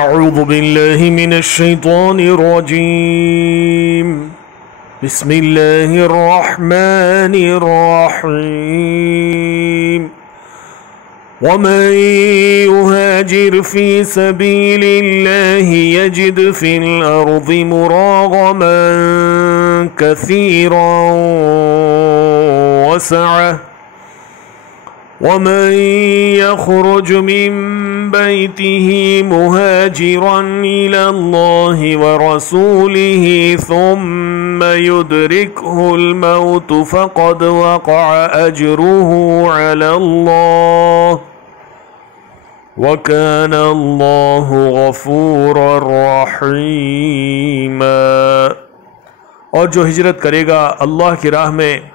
अऊज़ु बिल्लाहि मिनश्शैतानिर्रजीम बिस्मिल्लाहिर्रहमानिर्रहीम वमन युहाजिर फी सबीलिल्लाहि यजिद फिल अर्ज़ि मुरागमन कसीरन वसअह वमन यख़रुज मिन बैतिही मुहाजिरन इलल्लाहि व रसूलिही सुम्मा युदरिकुहुल मौत फ़क़द वक़अ अज्रुहु अलल्लाह व कान अल्लाहु गफ़ूरर रहीमा। और जो हिजरत करेगा अल्लाह की राह में,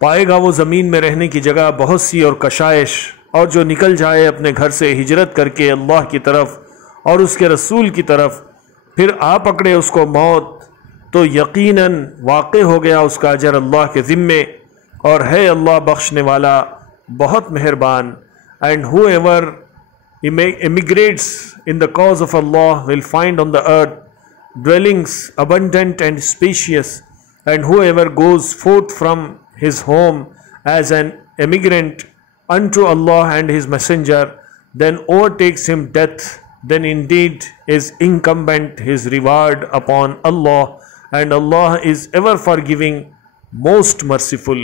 पाएगा वो ज़मीन में रहने की जगह बहुत सी और कशाइश। और जो निकल जाए अपने घर से हिजरत करके अल्लाह की तरफ और उसके रसूल की तरफ, फिर आ पकड़े उसको मौत, तो यकीनन वाक़ हो गया उसका अजर अल्लाह के ज़िम्मे, और है अल्लाह बख्शने वाला बहुत मेहरबान। And whoever immigrates in the cause of Allah will find on the earth dwellings abundant and spacious, and whoever goes forth from his home as an emigrant unto Allah and his messenger, then overtakes him death, then indeed is incumbent his reward upon Allah, and Allah is ever forgiving, most merciful.